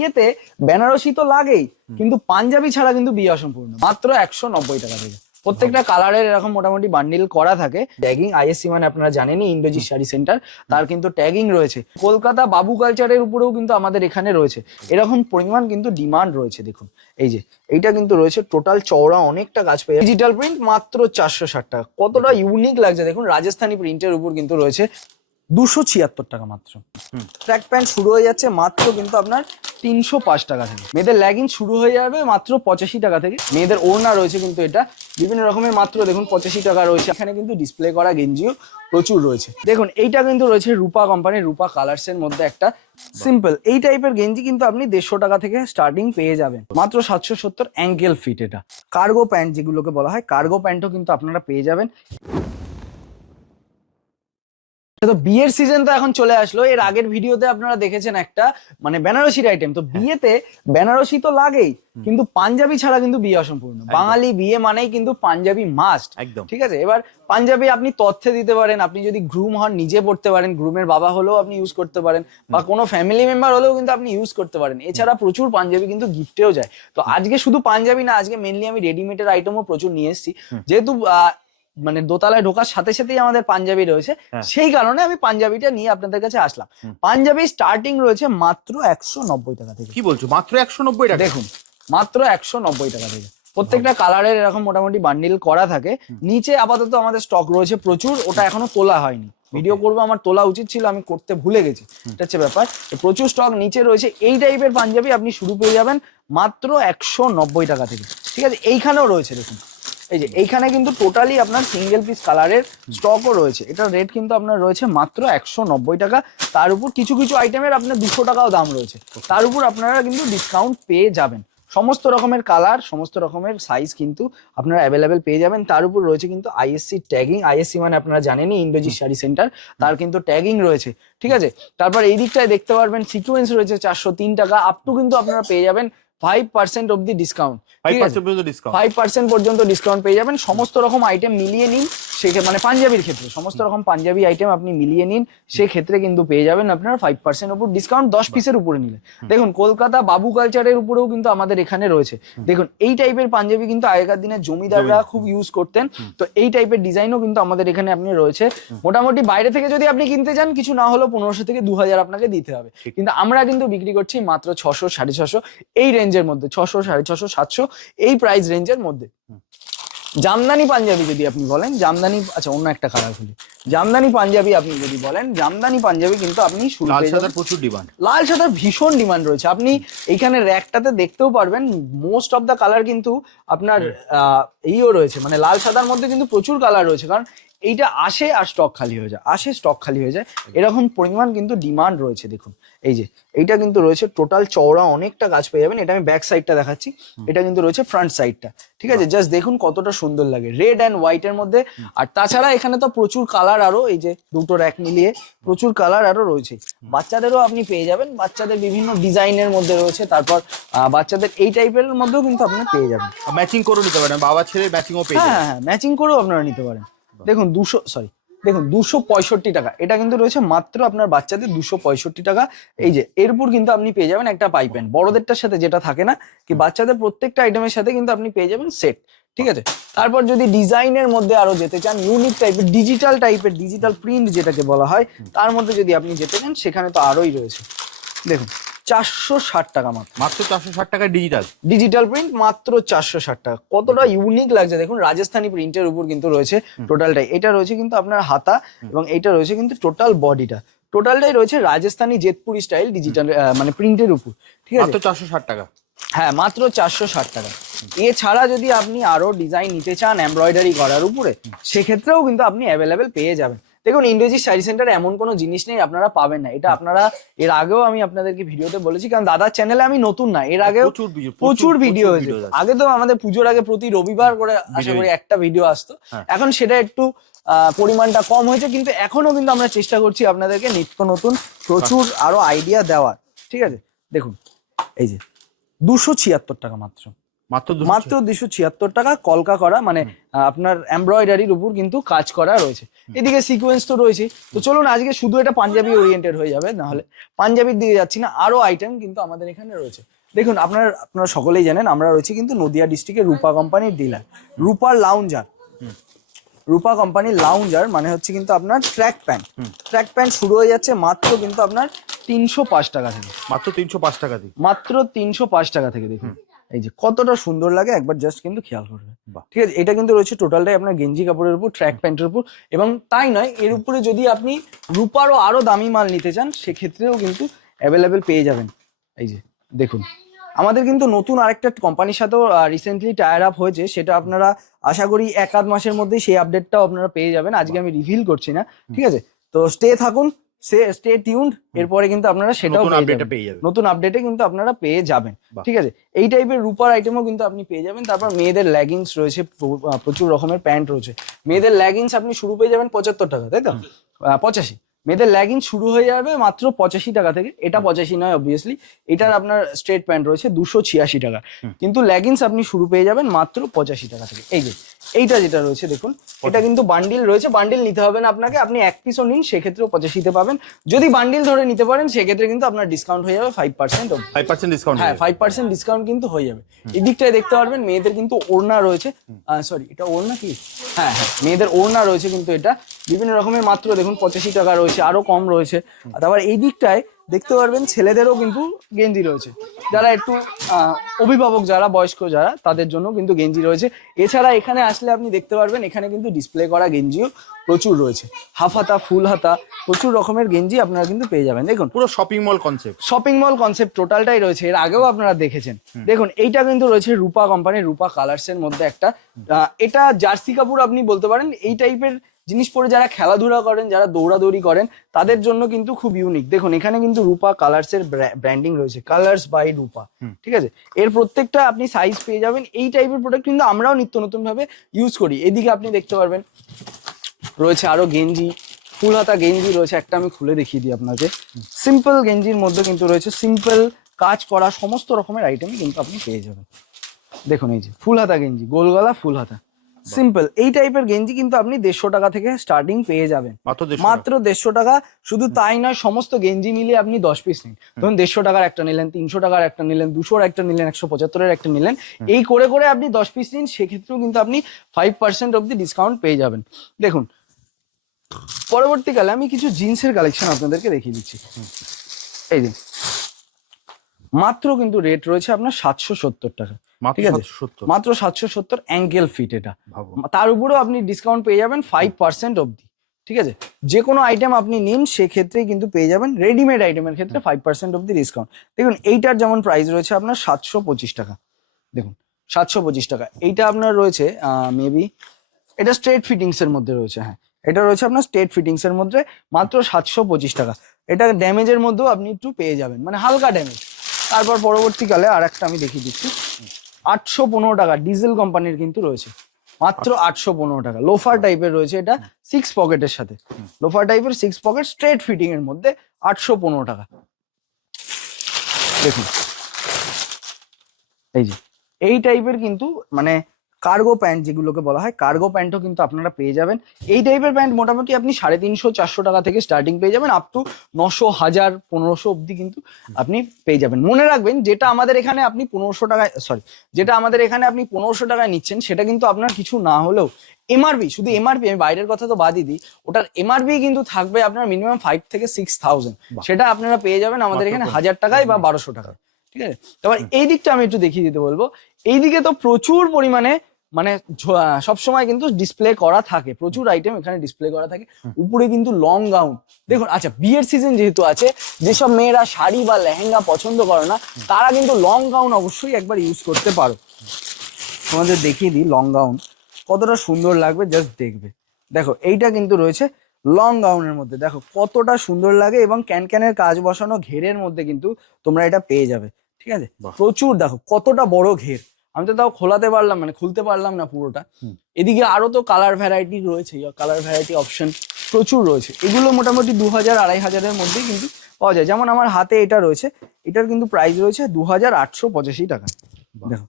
বিয়েতে বেনারসি তো লাগেই, কিন্তু পাঞ্জাবি ছাড়া কিন্তু বিয়ে অসম্পূর্ণ। মাত্র 190 টাকা থেকে প্রত্যেকটা কালারের এরকম মোটামুটি বান্ডিল করা থাকে। ট্যাগিং আইএসসি মানে আপনারা জানেনই, ইন্দ্রজিৎ শাড়ি সেন্টার, তার কিন্তু ট্যাগিং রয়েছে। কলকাতা বাবু কালচারের উপরেও কিন্তু আমাদের এখানে রয়েছে। এরকম পরিমাণ কিন্তু ডিমান্ড রয়েছে। দেখুন এই যে এইটা কিন্তু রয়েছে টোটাল চওড়া অনেকটা কাজ পেয়ে, ডিজিটাল প্রিন্ট মাত্র 460 টাকা। কতটা ইউনিক লাগছে দেখুন, রাজস্থানি প্রিন্টের উপর কিন্তু রয়েছে 276 টাকা মাত্র। ট্র্যাক প্যান্ট শুরু হয়ে যাচ্ছে মাত্র কিন্তু আপনার 305 টাকা থেকে। মেয়েদের লেগিং শুরু হয়ে যাবে মাত্র 85 টাকা থেকে। মেয়েদের ওড়না রয়েছে কিন্তু এটা বিভিন্ন রকমের, মাত্র দেখুন 85 টাকা রয়েছে। এখানে কিন্তু ডিসপ্লে করা গেঞ্জিও প্রচুর রয়েছে। দেখুন এইটা কিন্তু রয়েছে রূপা কোম্পানির, রূপা কালার্স এর মধ্যে একটা সিম্পল এই টাইপের গেঞ্জি কিন্তু আপনি 150 টাকা থেকে স্টার্টিং পেয়ে যাবেন। মাত্র 770 অ্যাঙ্কেল ফিট। এটা কার্গো প্যান্ট যেগুলোকে বলা হয়, কার্গো প্যান্টও কিন্তু আপনারা পেয়ে যাবেন। তো বিয়ের সিজন তো এখন চলে আসলো। এর আগের ভিডিওতে আপনারা দেখেছেন একটা মানে বেনারসির আইটেম। তো বিয়েতে বেনারসি তো লাগেই, কিন্তু পাঞ্জাবি ছাড়া কিন্তু বিয়ে অসম্পূর্ণ। বাঙালি বিয়ে মানেই কিন্তু পাঞ্জাবি মাস্ট, একদম ঠিক আছে। এবার পাঞ্জাবি আপনি তথ্যে দিতে পারেন, আপনি যদি গ্রুম হন নিজে পড়তে পারেন, গ্রুমের বাবা হলেও আপনি ইউজ করতে পারেন, বা কোনো ফ্যামিলি মেম্বার হলেও কিন্তু আপনি ইউজ করতে পারেন। এছাড়া প্রচুর পাঞ্জাবি কিন্তু গিফটেও যায়। তো আজকে শুধু পাঞ্জাবি না, আজকে মেনলি আমি রেডিমেডের আইটেমও প্রচুর নিয়ে এসেছি। যেহেতু মানে দোতলায় ঢোকার সাথে সাথেই আমাদের পাঞ্জাবি রয়েছে, সেই কারণে আমি পাঞ্জাবিটা নিয়ে আপনাদের কাছে আসলাম। পাঞ্জাবি স্টার্টিং রয়েছে মাত্র 190 টাকা থেকে। কি বলছো, মাত্র 190 টাকা? দেখুন মাত্র 190 টাকা থেকে প্রত্যেকটা কালারের এরকম মোটামুটি বান্ডিল করা থাকে। নিচে আপাতত আমাদের স্টক রয়েছে প্রচুর, ওটা এখনো তোলা হয়নি। ভিডিও করবো, আমার তোলা উচিত ছিল, আমি করতে ভুলে গেছি, এটা হচ্ছে ব্যাপার। প্রচুর স্টক নিচে রয়েছে। এই টাইপের পাঞ্জাবি আপনি শুরু পেয়ে যাবেন মাত্র 190 টাকা থেকে, ঠিক আছে। এইখানেও রয়েছে দেখুন, এই যে এইখানে কিন্তু টোটালি আপনার সিঙ্গেল পিস কালারের স্টকও রয়েছে। এটার রেট কিন্তু আপনার রয়েছে মাত্র 190 টাকা। তার উপর কিছু কিছু আইটেমের আপনার 200 টাকাও দাম রয়েছে, তার উপর আপনারা কিন্তু ডিসকাউন্ট পেয়ে যাবেন। সমস্ত রকমের কালার, সমস্ত রকমের সাইজ কিন্তু আপনারা অ্যাভেলেবেল পেয়ে যাবেন। তার উপর রয়েছে কিন্তু আইএসসি ট্যাগিং। আইএসসি মানে আপনারা জানেনই, ইন্দ্রজিৎ শাড়ি সেন্টার, তার কিন্তু ট্যাগিং রয়েছে, ঠিক আছে। তারপর এই দিকটায় দেখতে পারবেন সিকোয়েন্স রয়েছে 403 টাকা। আপ টু কিন্তু আপনারা পেয়ে যাবেন 5% অব্দি ডিসকাউন্ট, 5% পর্যন্ত ডিসকাউন্ট পেয়ে যাবেন। সমস্ত রকম আইটেম মিলিয়ে নিন, সেক্ষেত্রে মানে পাঞ্জাবির ক্ষেত্রে সমস্ত রকম পাঞ্জাবি আইটেম আপনি মিলিয়ে নিন, সেক্ষেত্রে কিন্তু পেয়ে যাবেন আপনারা 5% উপর ডিসকাউন্ট 10 পিসের উপরে নিলে। দেখুন কলকাতা বাবু কালচারের উপরেও কিন্তু আমাদের এখানে রয়েছে। দেখুন এই টাইপের পাঞ্জাবি কিন্তু আগেকার দিনে জমিদাররা খুব ইউজ করতেন। তো এই টাইপের ডিজাইনও কিন্তু আমাদের এখানে আপনি রয়েছে। মোটামুটি বাইরে থেকে যদি আপনি কিনতে চান, কিছু না হলেও 1500 থেকে 2000 আপনাকে দিতে হবে, কিন্তু আমরা কিন্তু বিক্রি করছি মাত্র 600, 650 এই রেঞ্জের মধ্যে, 600, 650, 700 এই প্রাইস রেঞ্জের মধ্যে। জামদানি পাঞ্জাবি যদি আপনি বলেন, জামদানি, আচ্ছা অন্য একটা কালার খুলি, জামদানি পাঞ্জাবি আপনি যদি বলেন, জামদানি পাঞ্জাবি কিন্তু আপনি শুরু লাল সাদার প্রচুর ডিমান্ড, লাল সাদার ভীষণ ডিমান্ড রয়েছে। আপনি এইখানে র্যাকটাতে দেখতেও পারবেন, মোস্ট অফ দা কালার কিন্তু আপনার এইও রয়েছে, মানে লাল সাদার মধ্যে কিন্তু প্রচুর কালার রয়েছে। কারণ এইটা আসে আর স্টক খালি হয়ে যায়, আসে স্টক খালি হয়ে যায়, এরকম পরিমাণ কিন্তু ডিমান্ড রয়েছে। দেখুন এই যে এইটা কিন্তু রয়েছে টোটাল চওড়া অনেকটা কাজ পেয়ে যাবেন। এটা আমি ব্যাক সাইডটা দেখাচ্ছি, এটা কিন্তু রয়েছে ফ্রন্ট সাইডটা, ঠিক আছে। জাস্ট দেখুন কতটা সুন্দর লাগে, রেড অ্যান্ড হোয়াইট এর মধ্যে। আর তাছাড়া এখানে তো প্রচুর কালার, আরো এই যে দুটো র্যাক মিলিয়ে প্রচুর কালার আরো রয়েছে। বাচ্চাদেরও আপনি পেয়ে যাবেন, বাচ্চাদের বিভিন্ন ডিজাইনের মধ্যে রয়েছে। তারপর বাচ্চাদের এই টাইপের মধ্যেও কিন্তু আপনি পেয়ে যাবেন, ম্যাচিং করে নিতে পারেন, বাবা ছেলে ম্যাচিংও পেয়ে যাবেন। হ্যাঁ, ম্যাচিং করেও আপনারা নিতে পারেন। দেখুন 265 টাকা, এটা কিন্তু রয়েছে মাত্র আপনার বাচ্চাদের 265 টাকা। এই যে এর উপর কিন্তু আপনি পেয়ে যাবেন একটা পাইপ প্যান্ট, বড়দেরটার সাথে যেটা থাকে না কি, বাচ্চাদের প্রত্যেকটা আইটেমের সাথে কিন্তু আপনি পেয়ে যাবেন সেট, ঠিক আছে। তারপর যদি ডিজাইনের মধ্যে আরো যেতে চান, ইউনিক টাইপের ডিজিটাল প্রিন্ট যেটাকে বলা হয়, তার মধ্যে যদি আপনি যেতে চান, সেখানে তো আরোই রয়েছে। দেখুন 460 টাকা মাত্র 460 টাকা ডিজিটাল প্রিন্ট, মাত্র 460 টাকা। কতটা ইউনিক লাগছে দেখুন, রাজস্থানি প্রিন্টের উপর কিন্তু রয়েছে টোটালটাই। এটা রয়েছে কিন্তু আপনার হাতা, এবং এটা রয়েছে কিন্তু টোটাল বডিটা, টোটালটাই রয়েছে রাজস্থানি জেতপুরি স্টাইল ডিজিটাল মানে প্রিন্টের উপর, ঠিক আছে। মাত্র 460 টাকা, হ্যাঁ মাত্র 460 টাকা। এছাড়া যদি আপনি আরো ডিজাইন নিতে চান এমব্রয়ডারি করার উপরে, সেক্ষেত্রেও কিন্তু আপনি অ্যাভেলেবেল পেয়ে যাবেন। দেখুন ইন্দ্রজিৎ শাড়ি সেন্টারে এমন কোনো জিনিস নেই আপনারা পাবেন না, এটা আপনারা এর আগেও আমি আপনাদেরকে ভিডিওতে বলেছি, কারণ দাদার চ্যানেলে আমি নতুন না, এর আগেও প্রচুর ভিডিও হয়েছে। আগে তো আমাদের পুজোর আগে প্রতি রবিবার করে আশা করি একটা ভিডিও আসতো, এখন সেটা একটু পরিমাণটা কম হয়েছে, কিন্তু এখনো কিন্তু আমরা চেষ্টা করছি আপনাদেরকে নিত্য নতুন প্রচুর আরো আইডিয়া দেওয়ার, ঠিক আছে। দেখুন এই যে 276 টাকা মাত্র, মাত্র মাত্র 276 টাকা, কলকা করা, মানে আপনার এমব্রয়ডারির উপর কিন্তু কাজ করা রয়েছে। এদিকে সিকোয়েন্স তো রয়েছে। তো চলুন আজকে শুধু এটা পাঞ্জাবি ওরিয়েন্টেড হয়ে যাবে, নাহলে পাঞ্জাবির দিকে যাচ্ছি না, আরো আইটেম কিন্তু আমাদের এখানে রয়েছে। দেখুন আপনারা সকলেই জানেন আমরা রয়েছি কিন্তু নদিয়া ডিস্ট্রিক্টের রূপা কোম্পানির ডিলার, রূপার লাউঞ্জার। রূপা কোম্পানির লাউঞ্জার মানে হচ্ছে কিন্তু আপনার ট্র্যাক প্যান্ট শুরু হয়ে যাচ্ছে মাত্র কিন্তু আপনার 305 টাকা থেকে। মাত্র 305 টাকা দিয়ে, মাত্র 305 টাকা থেকে। দেখুন এই যে কতটা সুন্দর লাগে, একবার জাস্ট কিন্তু খেয়াল করবে। ঠিক আছে, এটা কিন্তু রয়েছে টোটালটাই আপনার গেঞ্জি কাপড়ের উপর, ট্র্যাক প্যান্টের উপর। এবং তাই নয়, এর উপরে যদি আপনি রূপারও আরো দামি মাল নিতে চান সেক্ষেত্রেও কিন্তু অ্যাভেলেবেল পেয়ে যাবেন। এই যে দেখুন, আমাদের কিন্তু নতুন আরেকটা কোম্পানির সাথেও রিসেন্টলি টায়ার আপ হয়েছে, সেটা আপনারা আশা করি 1-8 মাসের মধ্যেই সেই আপডেটটাও আপনারা পেয়ে যাবেন। আজকে আমি রিভিল করছি না, ঠিক আছে? তো স্টে টিউনড, এরপরে কিন্তু আপনারা সেটাও পেয়ে যাবেন, নতুন আপডেটে কিন্তু আপনারা পেয়ে যাবেন। ঠিক আছে, এই টাইপের রূপার আইটেমও কিন্তু আপনি পেয়ে যাবেন। তারপর মেয়েদের লেগিংস রয়েছে, প্রচুর রকমের প্যান্ট রয়েছে। মেয়েদের লেগিংস আপনি শুরু পেয়ে যাবেন 75 টাকা, তাই তো? 85। মেয়েদের লেগিংস শুরু হয়ে যাবে মাত্র 85 টাকা থেকে। এটা 85 নয় অবভিয়াসলি, এটার আপনার স্ট্রেট প্যান্ট রয়েছে 286 টাকা, কিন্তু লেগিংস আপনি শুরু পেয়ে যাবেন মাত্র 85 টাকা থেকে। এই যে এইটা যেটা রয়েছে দেখুন, এটা কিন্তু বান্ডিল রয়েছে, বান্ডিল নিতে হবে না আপনাকে, আপনি এক পিসও নিন সেক্ষেত্রেও 85-তে পাবেন। যদি বান্ডিল ধরে নিতে পারেন সেক্ষেত্রে কিন্তু আপনার ডিসকাউন্ট হয়ে যাবে 5%। 5% ডিসকাউন্ট, হ্যাঁ 5% ডিসকাউন্ট কিন্তু হয়ে যাবে। এই দিকটায় দেখতে পারবেন মেয়েদের কিন্তু ওড়না রয়েছে, সরি এটা ওড়না কি, হ্যাঁ মেয়েদের ওড়না রয়েছে কিন্তু এটা বিভিন্ন রকমের, মাত্র দেখুন 85 টাকা রয়েছে, আরো কম রয়েছে। আর আবার এই দিকটায় দেখতে পারবেন ছেলেদেরও কিন্তু গেঞ্জি রয়েছে, যারা একটু অভিভাবক, যারা বয়স্ক যারা, তাদের জন্য কিন্তু গেঞ্জি রয়েছে। এছাড়া এখানে আসলে আপনি দেখতে পারবেন এখানে কিন্তু ডিসপ্লে করা গেঞ্জিও প্রচুর রয়েছে, হাফ হাতা, ফুল হাতা, প্রচুর রকমের গেঞ্জি আপনারা কিন্তু পেয়ে যাবেন। দেখুন পুরো শপিং মল কনসেপ্ট টোটালটাই রয়েছে, এর আগেও আপনারা দেখেছেন। দেখুন এইটা কিন্তু রয়েছে রূপা কোম্পানির, রূপা কালার্স এর মধ্যে একটা, এটা জার্সি কাপড় আপনি বলতে পারেন। এই টাইপের জিনিস পরে যারা খেলাধুলা করেন, যারা দৌড়াদৌড়ি করেন, তাদের জন্য কিন্তু খুব ইউনিক। দেখুন এখানে কিন্তু রূপা কালার্স এর ব্র্যান্ডিং রয়েছে, কালার্স বাই রূপা। ঠিক আছে, এর প্রত্যেকটা আপনি সাইজ পেয়ে যাবেন। এই টাইপের প্রোডাক্ট কিন্তু আমরাও নিত্য নতুন ভাবে ইউজ করি। এদিকে আপনি দেখতে পারবেন রয়েছে আরো গেঞ্জি, ফুল হাতা গেঞ্জি রয়েছে, একটা আমি খুলে দেখিয়ে দিই আপনাকে। সিম্পল গেঞ্জির মধ্যে কিন্তু রয়েছে সিম্পল কাজ করা সমস্ত রকমের আইটেম কিন্তু আপনি পেয়ে যাবেন। দেখুন এই যে ফুল হাতা গেঞ্জি, গোল গলা ফুল হাতা, সিম্পল এই টাইপের গেঞ্জি কিন্তু আপনি 150 টাকা থেকে স্টার্টিং পেয়ে যাবেন, মাত্র 150 টাকা। শুধু তাই নয়, সমস্ত গেঞ্জি মিলিয়ে আপনি 10 পিস নিন, ধরুন 150 টাকার একটা নিলেন, 300 টাকার একটা নিলেন, 200-র একটা নিলেন, 175-এর একটা নিলেন, এই করে করে আপনি 10 পিস নিন, সেক্ষেত্রেও কিন্তু আপনি 5% অব্দি ডিসকাউন্ট পেয়ে যাবেন। দেখুন পরবর্তীকালে আমি কিছু জিন্সের কালেকশন আপনাদেরকে দেখিয়ে দিচ্ছি। এই যে মাত্র কিন্তু রেট রয়েছে আপনার 770 টাকা, ঠিক আছে? মাত্র 770 অ্যাঙ্কেল ফিট, এটা তার উপরেও আপনি ডিসকাউন্ট পেয়ে যাবেন 5% অব্দি। ঠিক আছে, যে কোনো আইটেম আপনি নিন সেক্ষেত্রেই কিন্তু পেয়ে যাবেন, রেডিমেড আইটেমের ক্ষেত্রে 5% অব্দি ডিসকাউন্ট। দেখুন এইটার যেমন প্রাইস রয়েছে আপনার 725 টাকা, দেখুন 725 টাকা। এইটা আপনার রয়েছে মেবি এটা স্ট্রেট ফিটিংস এর মধ্যে রয়েছে, হ্যাঁ এটা রয়েছে আপনার স্ট্রেট ফিটিংস এর মধ্যে, মাত্র 725 টাকা। এটা ড্যামেজের মধ্যেও আপনি একটু পেয়ে যাবেন, মানে হালকা ড্যামেজ। তারপর পরবর্তীকালে আর একটা আমি দেখিয়ে দিচ্ছি, 815 টাকা ডিজেল কোম্পানির কিন্তু রয়েছে, মাত্র 815 টাকা। লোফার টাইপের রয়েছে, এটা 6 পকেটের সাথে, লোফার টাইপের 6 পকেট স্ট্রেট ফিটিং এর মধ্যে 815 টাকা। দেখুন এই যে এই টাইপের কিন্তু মানে কার্গো প্যান্ট যেগুলোকে বলা হয়, কার্গো প্যান্টও কিন্তু আপনারা পেয়ে যাবেন। এই টাইপের প্যান্ট মোটামুটি আপনি 350-400 টাকা থেকে স্টার্টিং পেয়ে যাবেন, আপ টু 900, 1000, 1500 অব্দি কিন্তু আপনি পেয়ে যাবেন। মনে রাখবেন যেটা আমাদের এখানে আপনি 1500 টাকায়, সরি যেটা আমাদের এখানে আপনি 1500 টাকায় নিচ্ছেন, সেটা কিন্তু আপনার কিছু না হলেও এমআরপি, শুধু এমআরপি, আমি বাইরের কথা তো বাদই দিই, ওটার এমআরপি কিন্তু থাকবে আপনার মিনিমাম 5 থেকে 6000, সেটা আপনারা পেয়ে যাবেন আমাদের এখানে 1000 টাকায় বা 1200 টাকায়। ঠিক আছে, তারপর এই দিকটা আমি একটু দেখিয়ে দিতে বলবো। এইদিকে তো প্রচুর পরিমাণে মানে সবসময় কিন্তু ডিসপ্লে করা থাকে, প্রচুর আইটেম এখানে ডিসপ্লে করা থাকে। উপরে কিন্তু লং গাউন দেখুন, আচ্ছা বিয়ের সিজন যেহেতু আছে, যেসব মেয়েরা শাড়ি বা লেহেঙ্গা পছন্দ করে না, তারা কিন্তু লং গাউন অবশ্যই একবার ইউজ করতে পারো। তোমাদের দেখিয়ে দিই লং গাউন কতটা সুন্দর লাগবে, জাস্ট দেখবে। দেখো এইটা কিন্তু রয়েছে লং গাউনের মধ্যে, দেখো কতটা সুন্দর লাগে, এবং ক্যানক্যানের কাজ বসানো ঘেরের মধ্যে কিন্তু তোমরা এটা পেয়ে যাবে। ঠিক আছে, প্রচুর দেখো কতটা বড় ঘের, আমি তো তাও খোলাতে পারলাম, মানে খুলতে পারলাম না পুরোটা। এদিকে আরো তো কালার ভ্যারাইটি রয়েছে, কালার ভ্যারাইটি অপশন প্রচুর রয়েছে। এগুলো মোটামুটি 2000-2500-এর মধ্যেই কিন্তু পাওয়া যায়। যেমন আমার হাতে এটা রয়েছে, এটার কিন্তু প্রাইস রয়েছে 2885 টাকা। দেখো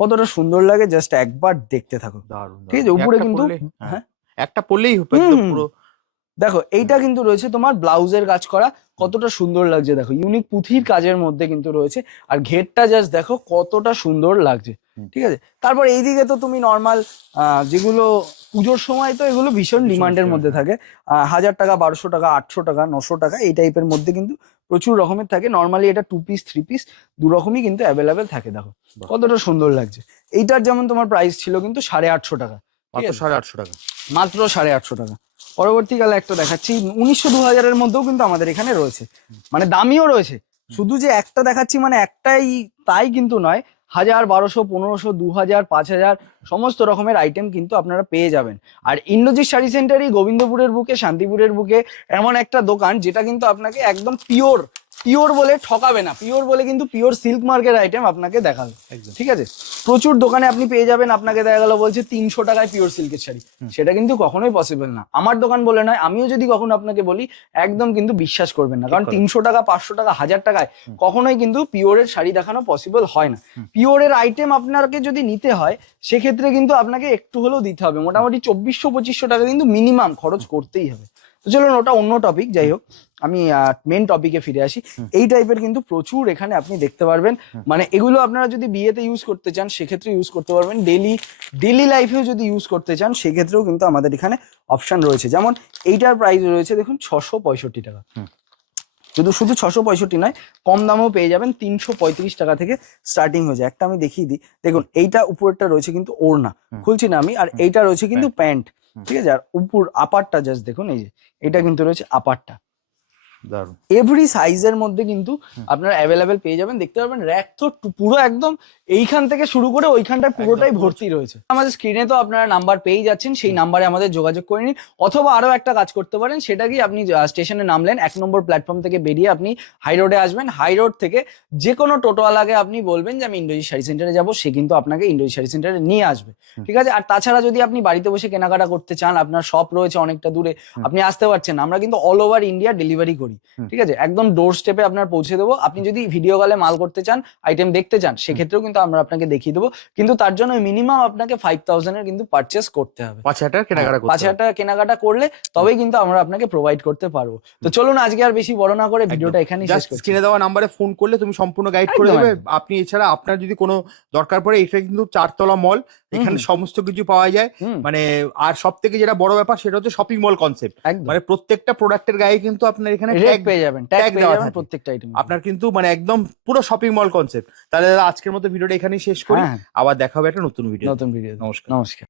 কতটা সুন্দর লাগে, জাস্ট একবার দেখতে থাকো। দারুণ ঠিক আছে, উপরে কিন্তু হ্যাঁ একটা পরলেই পুরো দেখো এইটা কিন্তু রয়েছে তোমার ব্লাউজের কাজ করা, কতটা সুন্দর লাগছে দেখো, ইউনিক পুঁথির কাজের মধ্যে কিন্তু রয়েছে। আর ঘেরটা জাস্ট দেখো কতটা সুন্দর লাগছে। ঠিক আছে, তারপর এইদিকে তো তুমি নর্মাল যেগুলো পুজোর সময় তো এগুলো ভীষণ ডিমান্ডের মধ্যে থাকে, 1000 টাকা, 1200 টাকা, 800 টাকা, 900 টাকা এই টাইপের মধ্যে কিন্তু প্রচুর রকমের থাকে। নর্মালি এটা 2 পিস 3 পিস দু রকমই কিন্তু অ্যাভেলেবেল থাকে। দেখো কতটা সুন্দর লাগছে। এইটার যেমন তোমার প্রাইস ছিল কিন্তু 850 টাকা, মাত্র 850 টাকা, মাত্র 850 টাকা। পরবর্তীকালে একটা দেখাচ্ছি 1900-2000 মধ্যেও কিন্তু আমাদের এখানে রয়েছে, মানে দামিও রয়েছে। শুধু যে একটা দেখাচ্ছি মানে একটাই তাই কিন্তু নয়, 1000, 1200, 1500, 2000, 5000 সমস্ত রকমের আইটেম কিন্তু আপনারা পেয়ে যাবেন। আর ইন্দ্রজিৎ শাড়ি সেন্টারই গোবিন্দপুরের বুকে, শান্তিপুরের বুকে এমন একটা দোকান যেটা কিন্তু আপনাকে একদম পিওর বলে ঠকাবে না, পিওর বলে কিন্তু পিওর সিল্ক মার্কের আইটেম আপনাকে দেখাবে। ঠিক আছে, প্রচুর দোকানে আপনি পেয়ে যাবেন, আপনাকে দেখা গেল বলছে 300 টাকায় পিওর সিল্কের শাড়ি, সেটা কিন্তু কখনোই পসিবল না। আমার দোকান বলে নয়, আমিও যদি কখনো আপনাকে বলি একদম কিন্তু বিশ্বাস করবেন না, কারণ 300 টাকা, 500 টাকা, 1000 টাকায় কখনোই কিন্তু পিওরের শাড়ি দেখানো পসিবল হয় না। পিওরের আইটেম আপনাকে যদি নিতে হয় সেক্ষেত্রে কিন্তু আপনাকে একটু হলেও দিতে হবে, মোটামুটি 2400-2500 টাকা কিন্তু মিনিমাম খরচ করতেই হবে। তো চলুন ওটা অন্য টপিক, যাই হোক আমি মেন টপিকে ফিরে আসি। এই টাইপের কিন্তু প্রচুর এখানে আপনি দেখতে পারবেন, মানে এগুলো আপনারা যদি বিয়েতে ইউজ করতে চান সেক্ষেত্রে ইউজ করতে পারবেন, ডেলি লাইফেও যদি ইউজ করতে চান সেক্ষেত্রেও কিন্তু আমাদের এখানে অপশন রয়েছে। যেমন এইটার প্রাইস রয়েছে দেখুন 665 টাকা, শুধু 665 নয়, কম দামেও পেয়ে যাবেন, 335 টাকা থেকে স্টার্টিং হয়ে যায়। একটা আমি দেখিয়ে দিই, দেখুন এইটা উপরটা রয়েছে কিন্তু ওড়না, খুলছি না আমি, আর এইটা রয়েছে কিন্তু প্যান্ট। ঠিক আছে, আর উপর আপারটা জাস্ট দেখুন, এই যে এটা কিন্তু রয়েছে আপারটা। দারুণ, এভরি সাইজের মধ্যে কিন্তু আপনারা অ্যাভেলেবেল পেয়ে যাবেন। দেখতে পারবেন র্যাক তো পুরো একদম এইখান থেকে শুরু করে ওইখানটায় পুরোটাই ভর্তি রয়েছে। আমাদের স্ক্রিনে তো আপনারা নাম্বার পেয়ে যাচ্ছেন, সেই নাম্বারে আমাদের যোগাযোগ করে নিন, অথবা আরো একটা কাজ করতে পারেন, সেটা কি আপনি স্টেশনে নামলেন, 1 নম্বর প্ল্যাটফর্ম থেকে বেরিয়ে আপনি হাই রোডে আসবেন, হাই রোড থেকে যে কোনো টোটোওয়ালাকে আপনি বলবেন যে আমি ইন্দ্রজিৎ শাড়ি সেন্টারে যাবো, সে কিন্তু আপনাকে ইন্দ্রজিৎ শাড়ি সেন্টারে নিয়ে আসবে। ঠিক আছে, আর তাছাড়া যদি আপনি বাড়িতে বসে কেনাকাটা করতে চান, আপনার শপ রয়েছে অনেকটা দূরে, আপনি আসতে পারছেন, আমরা কিন্তু অল ওভার ইন্ডিয়া ডেলিভারি করি। ঠিক আছে, একদম ডোর স্টেপে আপনার পৌঁছে দেবো। আপনি যদি ভিডিও কলে মাল করতে চান, আইটেম দেখতে চান, সেক্ষেত্রেও কিন্তু আমরা আপনাকে দেখিয়ে দেবো, কিন্তু তার জন্য মিনিমাম আপনাকে 5000 এর কিন্তু পারচেস করতে হবে। 5000 টাকা কেনাকাটা করতে হবে, 5000 টাকা কেনাকাটা করলে তবেই কিন্তু আমরা আপনাকে প্রোভাইড করতে পারবো। তো চলুন আজকে আর বেশি বড় না করে ভিডিওটা এখানেই শেষ করছি। স্ক্রিনে দেওয়া নাম্বারে ফোন করলে তুমি সম্পূর্ণ গাইড করে দেবে। আপনি এছাড়া আপনার যদি কোনো দরকার পড়ে, এটা কিন্তু 4 তলা মল, এখানে সমস্ত কিছু পাওয়া যায়। মানে আর সব থেকে যেটা বড় ব্যাপার সেটা হচ্ছে শপিং মল কনসেপ্ট, মানে প্রত্যেকটা প্রোডাক্টের গায়ে কিন্তু আপনার এখানে ট্যাগ পেয়ে যাবেন, ট্যাগ পেয়ে যাবেন প্রত্যেকটা আইটেম, আপনার কিন্তু মানে একদম পুরো শপিং মল কনসেপ্ট। তাহলে আজকের মতো ভিডিওটা এখানেই শেষ করি, আবার দেখা হবে একটা নতুন ভিডিও। নমস্কার।